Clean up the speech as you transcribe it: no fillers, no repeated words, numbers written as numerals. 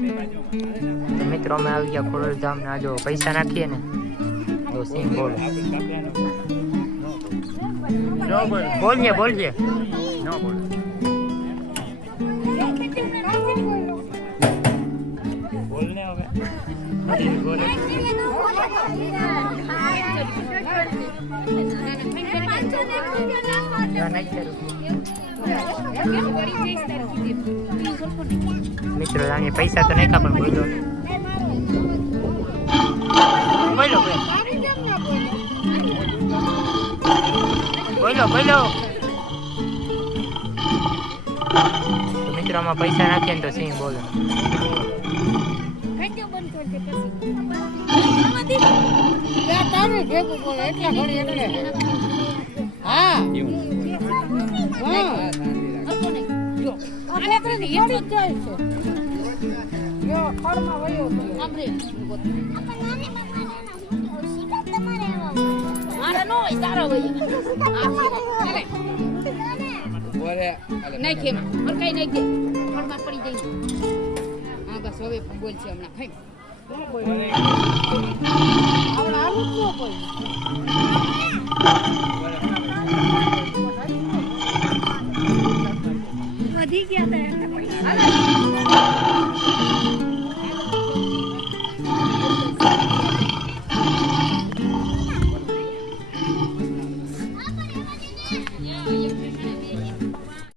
તો મિત્રો અમે આવી ગયા ખોડલધામ ના જો પૈસા નાખીએ ને તો સિંહ બોલે બોલીએ બોલીએ બોલને હવે મિત્રો આને પૈસા તો નહીં પણ બોલો બોલો બોલો તો મિત્રો આમાં પૈસા નાખીએ ને તો સિંહ બોલો પડી